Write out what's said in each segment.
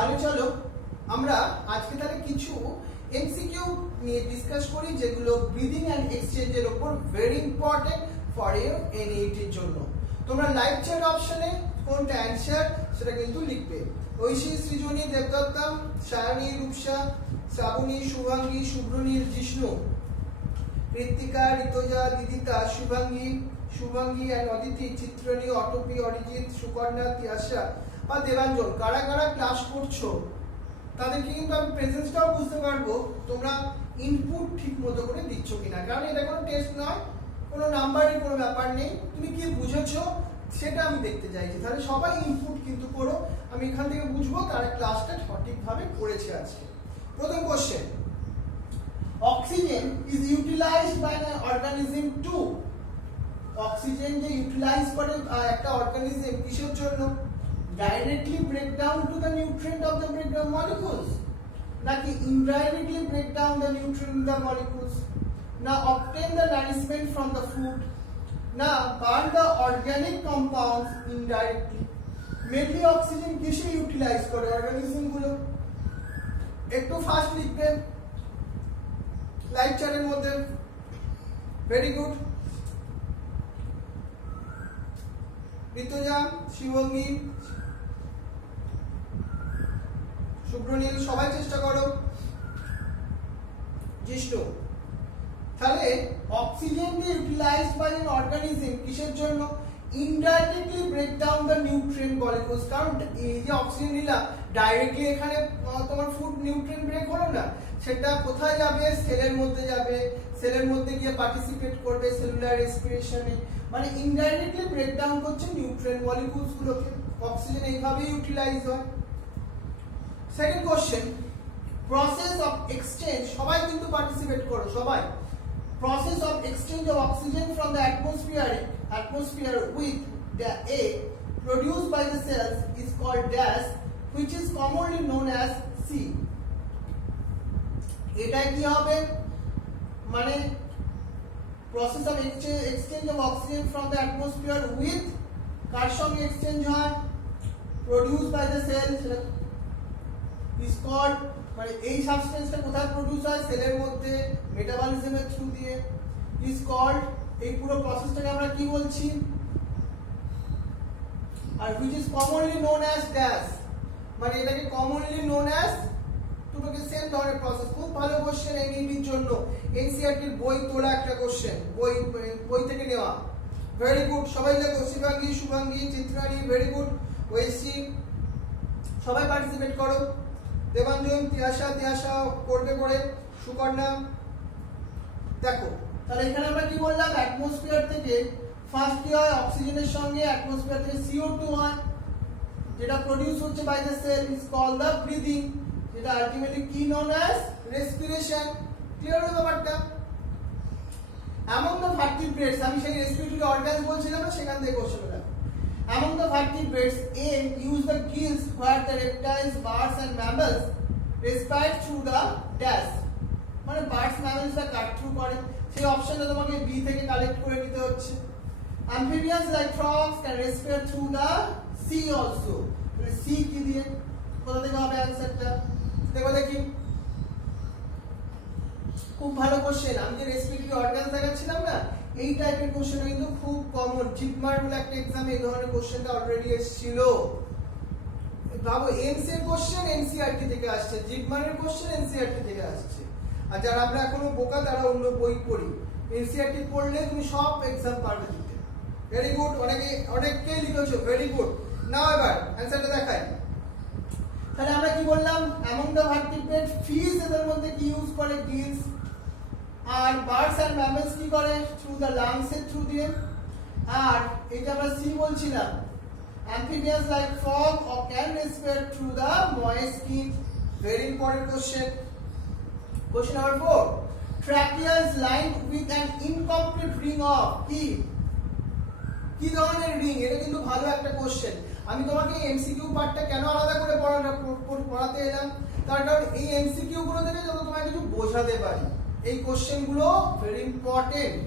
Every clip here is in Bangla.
তাহলে চলো আমরা আজকে তাহলে কিছু এমসিকিউ নিয়ে ডিসকাস করি যেগুলো ব্রিদিং এন্ড এক্সচেঞ্জের উপর very important for your NET এর জন্য। তোমরা লাইভ চ্যাট অপশনে কোনটা অ্যানসার সেটা কিন্তু লিখবে। ঐশী, সৃজনী, দেবদত্তা, সায়নী, রূপসা, শ্রাবণী, শুভাঙ্গী, শুভ্রনী, জিষ্ণু, ঋত্বিকা, ঋতজা, দিদিতা, শুভাঙ্গী এন্ড অদিতি, চিত্রনী, অটপি, অরিজিৎ, সুকন্যা, তিয়াশা বা দেবাঞ্জন কারা কারা ক্লাস করছো তাদেরকে কিন্তু আমি প্রেজেন্সটাও বুঝতে পারবো তোমরা ইনপুট ঠিক মতো করে দিচ্ছ কিনা, কারণ এটা কোনো টেস্ট নয়, কোনো নাম্বারের কোনো ব্যাপার নেই, তুমি কি বুঝেছো সেটা আমি দেখতে চাইছি। তাহলে সবাই ইনপুট কিন্তু করো, আমি এখান থেকে বুঝবো তারা ক্লাসটা সঠিকভাবে করেছে আজকে। প্রথম question, oxygen is utilized by an organism to. Oxygen যে ইউটিলাইজ করে একটা অর্গানিজম কিসের জন্য? Directly break down to the nutrient of the breakdown molecules, naki indirectly break down the nutrient in the molecules, na obtain the nourishment from the food, na burn the organic compounds indirectly. Mainly oxygen किसे utilize करे organism गुलो? एक तो fast लिखते लाइव चैट मध्य, very good। ঋতুজা, শিবঙ্গী, শুভ্রনীল সবাই চেষ্টা করো, জিষ্ণু। তাহলে অক্সিজেন কে ইউটিলাইজড বাই অ্যান অর্গানিজম কিসের জন্য? Indirectly break down the nutrient molecules. কারণ এই যে অক্সিজেন নিলা ডাইরেক্টলি এখানে তোমার ফুড নিউট্রিয়েন্ট ব্রেক হলো না, সেটা কোথায় যাবে? সেলের মধ্যে যাবে, সেলের মধ্যে গিয়ে পার্টিসিপেট করবে সেলুলার রেসপিরেশনে, মানে ইনডাইরেক্টলি ব্রেক ডাউন করছে নিউট্রিয়েন্ট মলিকুলস গুলোকে। অক্সিজেন এইভাবে ইউটিলাইজ হয়। Second question, process of exchange, সবাই কিন্তু পার্টিসিপেট করো সবাই। Process of exchange of oxygen from the atmosphere with the air produced by the cells is called dash, which is commonly known as C. এটা কি হবে? মানে process of exchange of oxygen from the atmosphere with কার সঙ্গে এক্সচেঞ্জ হয়? Produce by the cell, is called, মানে এই সাবস্টেন্সটা কোথায় প্রডিউস হয়? সেলের মধ্যে মেটাবলিজমের থ্রু দিয়ে, is called, এই পুরো প্রসেসটাকে আমরা কি বলছি? আর which is commonly known as dash, মানে এটাকে commonly known as, দুটোকে সেম ধরনের প্রসেস। খুব ভালো কোশ্চেন এনইডির জন্য, এনসিইআরটি এর বই তোলা একটা কোশ্চেন, বই থেকে নেওয়া। ভেরি গুড, সবাই লেখো। Shivangi, Shubhangi, Chitrani, very good. ঐশী, সবাই পার্টিসিপেট করো। দেবাঞ্জন, তিয়াশা করবে করে, সুকন্যা। দেখো তাহলে এখানে আমরা কি বললাম? অ্যাটমসফিয়ার থেকে ফার্স্ট কি হয়? অক্সিজেনের সঙ্গে অ্যাটমসফিয়ার থেকে CO2 হয়, যেটা প্রডিউস হচ্ছে by the cell, is called the breathing, যেটা আলটিমেটলি কি নোন অ্যাজ রেসপিরেশন। ক্লিয়ার হলো ব্যাপারটা? অ্যামং দ্য ভার্টিব্রেটস, আমি সেই রেসপিরেটরি অর্গানস বলছিলাম না, সেখান থেকে কোশ্চেন দেখো। Among the vertebrates, air use the gills where the reptiles, birds and mammals respire through the dash, মানে বার্ডস ম্যামলস রা কাট থ্রু করে, সেই অপশনটা তোমাকে বি থেকে কালেক্ট করে নিতে হচ্ছে। Amphibians like frogs can respire through the sea also, মানে সি কি দিয়ে কোথা থেকে হবে অ্যানসারটা? দেখো দেখি, খুব ভালো কোশ্চেন। আমি যে রেসপিরেটরি অর্গানস দেখাচ্ছিলাম না, এই টাইপের কোশ্চেন কিন্তু খুব কমন। জিপমার বলে একটা এক্সামে এই ধরনের কোশ্চেনটা অলরেডি এসেছিল। ভাবো, এমসি এর কোশ্চেন এনসিইআরটি থেকে আসছে, জিপমারের কোশ্চেন এনসিইআরটি থেকে আসছে। আর যারা আমরা এখনো বোকা তারা অন্য বই পড়ি, এনসিইআরটি পড়লে তুমি সব এক্সাম পারবে দিতে। ভেরি গুড, অনেককেই লিখেছো, ভেরি গুড। নাও এবার অ্যানসারটা দেখাই। তাহলে আমরা কি বললাম? অ্যামং দ্য ভার্টিব্রেট, ফিশ এদের মধ্যে কি ইউজ করে? গিলস। আর বার্ডস এন্ড ম্যামলস কি করে? থ্রু দ্য লাংস এর থ্রু দিয়ে। আর এই যে আমরা সি বলছিলাম, amphibians like frog or can respire through the moist skin. Very important question. Question number 4, trachea is lined with an incomplete ring of কি ধরনের রিং? এটা কিন্তু ভালো একটা কোশ্চেন। আমি তোমাকে এমসিকিউ পার্টটা কেন আলাদা করে পড়াতে এলাম, তার কারণ এই এমসিকিউ গুলো থেকে যত তোমাকে কিছু বোঝাতে পারি। এই কোশ্চেন গুলো very important.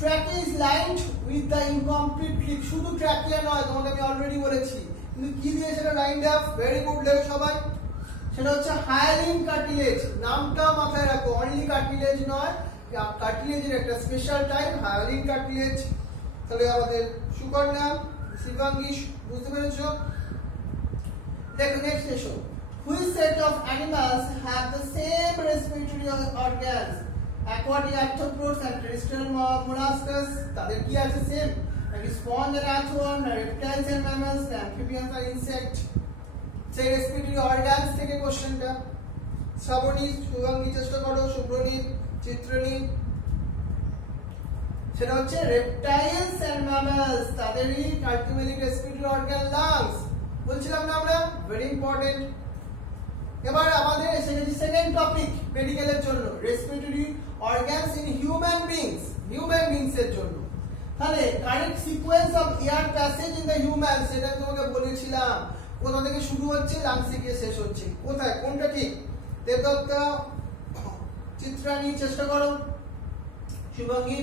Trachea is lined with the incomplete clip, শুধু ট্র্যাকিয়া নয়, তোমাকে আমি অলরেডি বলেছি কিন্তু কি দিয়ে সেটা লাইনড আপ? ভেরি গুড, লেখো সবাই। সেটা হচ্ছে হায়ালিন কার্টিলেজ। নামটা মাথায় রাখো, অনলি কার্টিলেজ নয়, কার্টিলেজের একটা স্পেশাল টাইপ হায়ালিন কার্টিলেজ। তাহলে আমাদের সুকন্যা, শিবাঙ্গী বুঝতে পেরেছো? দেখো নেক্সট এসো। Which set of animals have the same respiratory organs? Aquatic arthropods and terrestrial molluscs, তাদের কি আছে সেম? নাকি sponge and arthropods, reptiles and mammals, amphibians and insects? সেই রেসপিরেটরি অর্গানস থেকে কোশ্চেনটা। শ্রাবণী, শুভাঙ্গী চেষ্টা করো, শুভ্রনী, চিত্রনী। সেটা হচ্ছে রেপটাইলস এন্ড ম্যামালস, তাদেরই আলটিমেটলি রেসপিরেটরি অর্গান লাংস। বলছিলাম না আমরা, ভেরি ইম্পর্টেন্ট। এবার আমাদের এসে গেছে সেকেন্ড টপিক মেডিকেলের জন্য, respiratory organs in human beings, human beings এর জন্য। তাহলে correct sequence of air passage in the human, সেটা তোমাকে বলেছিলাম। কোথা থেকে শুরু হচ্ছে, লাংসে গিয়ে শেষ হচ্ছে। কোথায়, কোনটা ঠিক? দেবদত্তা, চিত্রাণী চেষ্টা করো, Shubhangi.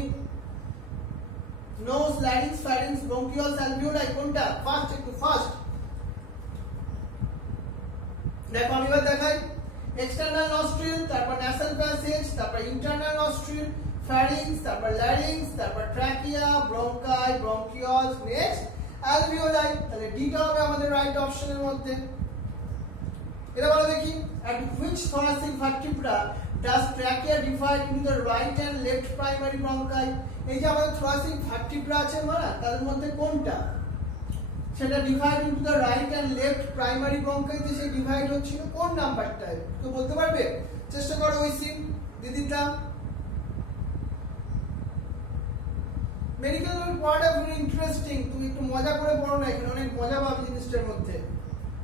Nose, larynx, pharynx, bronchioles, alveoli, কোনটা? ফার্স্ট, একটু ফার্স্ট দেখো। আমি এবার দেখাই। এক্সটার্নাল নস্ট্রিল, তারপর ন্যাসাল প্যাসেজ, তারপর ইন্টারনাল নস্ট্রিল, ফ্যারিংস, তারপর ল্যারিংস, তারপর trachea, bronchi, bronchioles, next alveoli. তাহলে ডিটা হবে আমাদের রাইট অপশনের মধ্যে। এটা বলো দেখি, at which thoracic vertebra does trachea divide into the right and left primary bronchi? এই যে আমাদের thoracic vertebra আছে না, তার মধ্যে কোনটা সেটা divide into the right and left primary ব্রঙ্কাইতে সে ডিভাইড হচ্ছিল? কোন নাম্বারটা তো বলতে পারবে? চেষ্টা করো ঐসি দিদিটা। মেডিকেল পড়াটা ভেরি ইন্টারেস্টিং, তুমি একটু মজা করে পড়ো না, এখানে অনেক মজা পাবে জিনিসটার মধ্যে।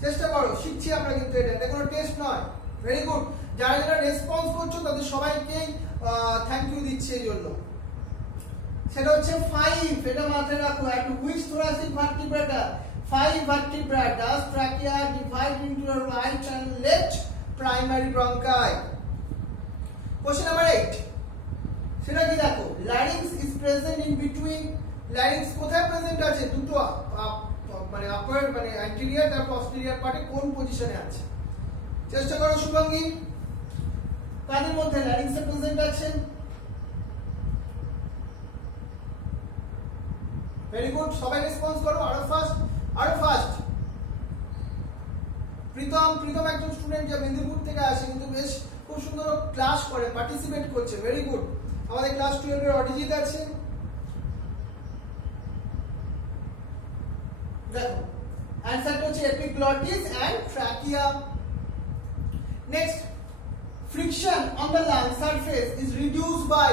চেষ্টা করো, শিখছি আমরা কিন্তু, এটা কোনো টেস্ট নয়। ভেরি গুড, যারা যারা রেসপন্স করছো তাদের সবাইকে থ্যাংক ইউ দিচ্ছি এই জন্য। সেটা হচ্ছে 5, এটা মাথায় রাখো। at which thoracic vertebra 5 vertebra does trachea divide into the right and left primary bronchi? Question number 8, সেটা কি দেখো, larynx is present in between, larynx কোথায় প্রেজেন্ট আছে? দুটো মানে আপার মানে অ্যান্টেরিয়র আর পস্টেরিয়র পার্টে কোন পজিশনে আছে? চেষ্টা করো শুভাঙ্গী, কাদের মধ্যে larynx এ প্রেজেন্ট আছে? ভেরি গুড, সবাই রেসপন্স করো, আরো ফাস্ট, আরো ফাস্ট। প্রীতম একজন স্টুডেন্ট যে মেদিনীপুর থেকে আসে, কিন্তু বেশ খুব সুন্দর ক্লাস করে, পার্টিসিপেট করছে, ভেরি গুড। আমাদের ক্লাস 12 এর অরিজিৎ আছে। দেখো অ্যানসারটা হচ্ছে epiglottis and trachea. Next, friction on the lung surface is reduced by,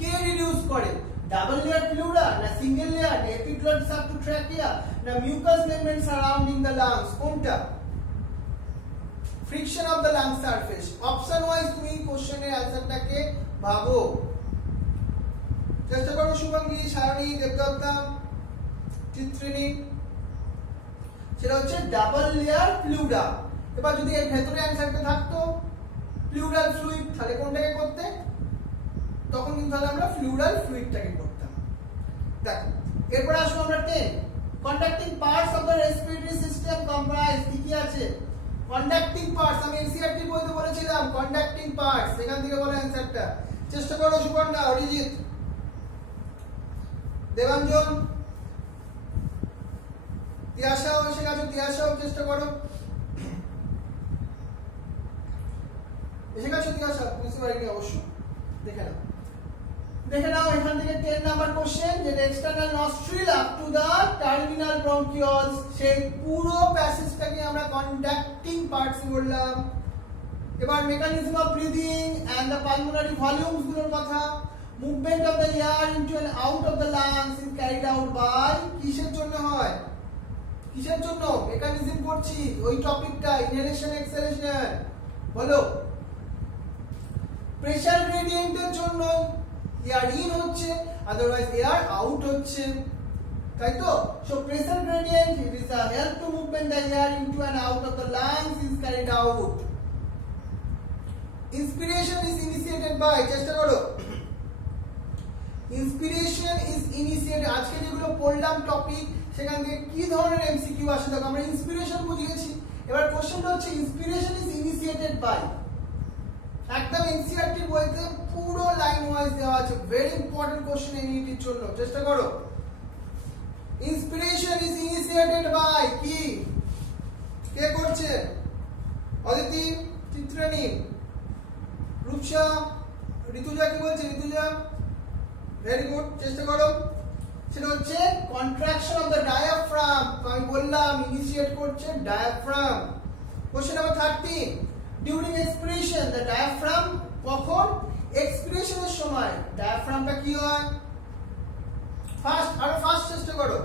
কে রিডিউস করে? ডাবল লেয়ার প্লুরা না সিঙ্গেল লেয়ার, না এপিগ্লটিস আপ টু ট্রাকিয়া, না mucous membrane surrounding the lungs? কোনটা? Friction of the lung surface. Option wise তুমি কোশ্চেনের অ্যানসারটাকে ভাবো। চেষ্টা করো শুভাঙ্গী, সায়নী, দেবদত্তা, চিত্রিনী। সেটা হচ্ছে ডাবল লেয়ার প্লুরা। এবার যদি এর ভেতরে অ্যানসারটা থাকতো প্লুরাল ফ্লুইড, তাহলে কোনটাকে করতে? তখন কিন্তু তাহলে আমরা প্লুরাল ফ্লুইডটাকে করতাম। দেখো এরপর আসবো আমরা 10, conducting parts of the respiratory system comprise. কি কি আছে? কন্ডাক্টিং পার্টস, আমি এনসিইআরটি বইতে বলেছিলাম কন্ডাক্টিং পার্টস, এখান থেকে বলো অ্যানসারটা। চেষ্টা করো সুবর্ণা, অরিজিৎ, দেবাঞ্জন, তিয়াশাও এসে গেছো, তিয়াশাও চেষ্টা করো, এসে গেছো তিয়াশা, বুঝতে পারিনি অবশ্য, দেখে নাও। দেখে নাও এখান থেকে 10 নাম্বার কোশ্চেন, যেটা external nostril up to the terminal bronchioles, সেই পুরো প্যাসেজটাকে আমরা কন্ডাক্টিং পার্টস বললাম। এবার mechanism of breathing and the pulmonary volumes গুলোর কথা। Movement of the air into and out of the lungs is carried out by, কিসের জন্য হয়? কিসের জন্য মেকানিজম করছি? ওই টপিকটা, ইনহেলেশন এক্সহেলেশন, বলো। প্রেসার গ্রেডিয়েন্টের জন্য এয়ার ইন হচ্ছে, আদারওয়াইজ এয়ার আউট হচ্ছে, তাই তো? So pressure gradient it is a help to movement the air into and out of the lungs is carried out. Inspiration is initiated by, চেষ্টা করো, ইন্সপিরেশন ইজ ইনিশিয়েটেড। আজকে যেগুলো পড়লাম টপিক, সেখান থেকে কি ধরনের এমসিকিউ আসে দেখো আমরা ইন্সপিরেশন বুঝে গেছি এবার কোশ্চেনটা হচ্ছে ইন্সপিরেশন ইজ ইনিশিয়েটেড বাই একদম এনসিইআরটি বইতে পুরো লাইন ওয়াইজ দেওয়া আছে ভেরি ইম্পর্টেন্ট কোশ্চেন এনইটির জন্য চেষ্টা করো ইন্সপিরেশন ইজ ইনিশিয়েটেড বাই কি কে করছে অদিতি চিত্রানী রূপসা ঋতুজা কি বলছে ঋতুজা ভেরি গুড চেষ্টা করো সেটা হচ্ছে কন্ট্রাকশন অফ দ্য ডায়াফ্রাম আমি বললাম ইনিশিয়েট করছে diaphragm question number 13 during expiration the diaphragm কখন এক্সপিরেশনের সময় ডায়াফ্রামটা কি হয় ফার্স্ট চেষ্টা করো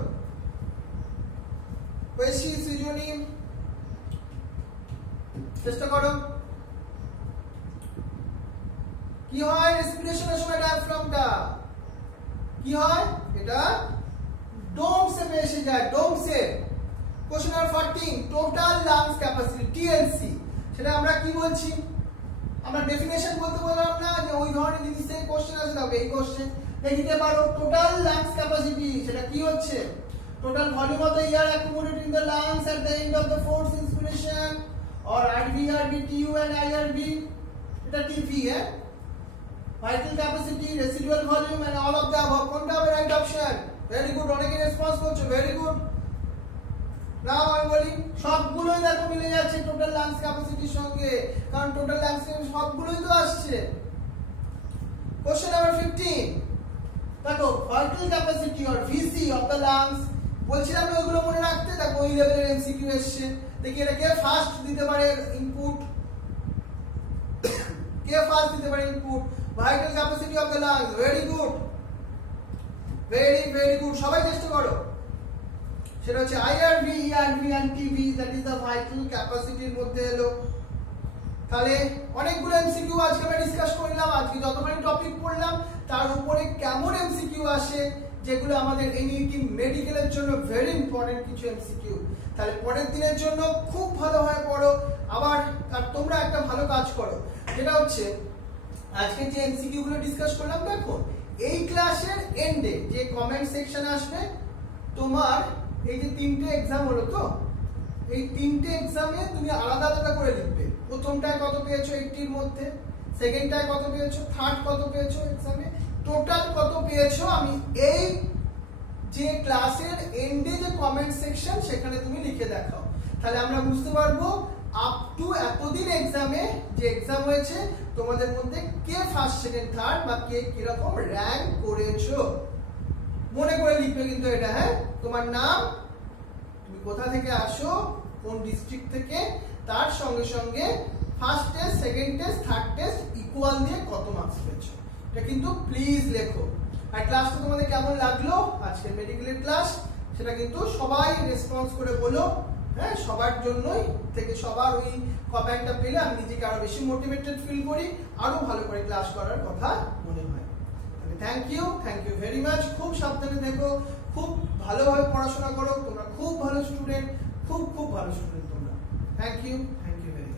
কৈশি সৃজনী চেষ্টা করো কি হয় রেসপিরেশনের সময় ডায়াফ্রামটা কি হয় এটা ডোম শেপে এসে যায় dome shape question number 14 total lungs capacity TLC সেটা আমরা কি বলছি আমরা ডেফিনেশন বলতে বললাম না যে ওই ধরনের জিনিস থেকে কোশ্চেন আসে তবে এই কোশ্চেন লিখতে পারো টোটাল লাংস ক্যাপাসিটি সেটা কি হচ্ছে total volume of the air accumulated in the lungs at the end of the force inspiration or RV, RB, TU and IRB এটা TP vital capacity, residual volume and all of the above কোনটা হবে রাইট অপশন ভেরি গুড অনেকে রেসপন্স করছো ভেরি গুড নাও আমি বলি সবগুলোই দেখো মিলে যাচ্ছে টোটাল লাংস ক্যাপাসিটির সঙ্গে কারণ টোটাল লাংস সবগুলোই তো আসছে কোশ্চেন নাম্বার 15 দেখো vital capacity or VC of the lungs বলছিলাম ওইগুলো মনে রাখতে দেখো ওই লেভেলের এমসিকিউ এসছে দেখি এটা কে ফার্স্ট দিতে পারে ইনপুট কে ফার্স্ট দিতে পারে input vital capacity of the lungs very good very good সবাই চেষ্টা করো সেটা হচ্ছে IRV, ERV and TB that is the vital ক্যাপাসিটির মধ্যে এলো তাহলে অনেকগুলো এমসিকিউ আজকে আমরা ডিসকাস করলাম আজকে যতগুলো টপিক পড়লাম তার উপরে কেমন এমসিকিউ আসে যেগুলো আমাদের এনইটি মেডিকেলের জন্য ভেরি ইম্পর্টেন্ট কিছু এমসিকিউ তাহলে পরের দিনের জন্য খুব ভালোভাবে পড়ো আবার আর তোমরা একটা ভালো কাজ করো যেটা হচ্ছে আজকে যে এমসিকিউ গুলো ডিসকাস করলাম দেখো এই ক্লাসের এন্ডে যে কমেন্ট সেকশন আসবে তোমার এই যে তিনটে एग्जाम হলো তো এই তিনটে एग्जामে তুমি আলাদা আলাদা করে লিখবে প্রথমটায় কত পেয়েছো 80 এর মধ্যে সেকেন্ডটায় কত পেয়েছো থার্ড কত পেয়েছো एग्जामে টোটাল কত পেয়েছো আমি এই যে ক্লাসের এন্ডে যে কমেন্ট সেকশন সেখানে তুমি লিখে দেখাও তাহলে আমরা বুঝতে পারবো আপ টু এতদিন एग्जामে যে एग्जाम হয়েছে তোমাদের মধ্যে কে ফার্স্ট সেকেন্ড থার্ড বা কে কি রকম র‍্যাঙ্ক করেছো মনে করে লিখবে কিন্তু এটা হ্যাঁ তোমার নাম তুমি কোথা থেকে আসো কোন ডিস্ট্রিক্ট থেকে তার সঙ্গে সঙ্গে first test second test third test equal দিয়ে কত মার্কস পেয়েছো এটা কিন্তু প্লিজ লেখো আর ক্লাসটা তোমাদের কেমন লাগলো আজকের মেডিকেলের ক্লাস সেটা কিন্তু সবাই রেসপন্স করে বলো হ্যাঁ সবার জন্যই থেকে সবার ওই কমেন্টটা পেলে আমি নিজেকে আরো বেশি মোটিভেটেড ফিল করি আরো ভালো করে ক্লাস করার কথা মনে হয় তাহলে থ্যাংক ইউ ভেরি মাচ খুব সাবধানে দেখো খুব ভালোভাবে পড়াশোনা করো তোমরা খুব ভালো স্টুডেন্ট খুব ভালো স্টুডেন্ট তোমরা থ্যাংক ইউ ভেরি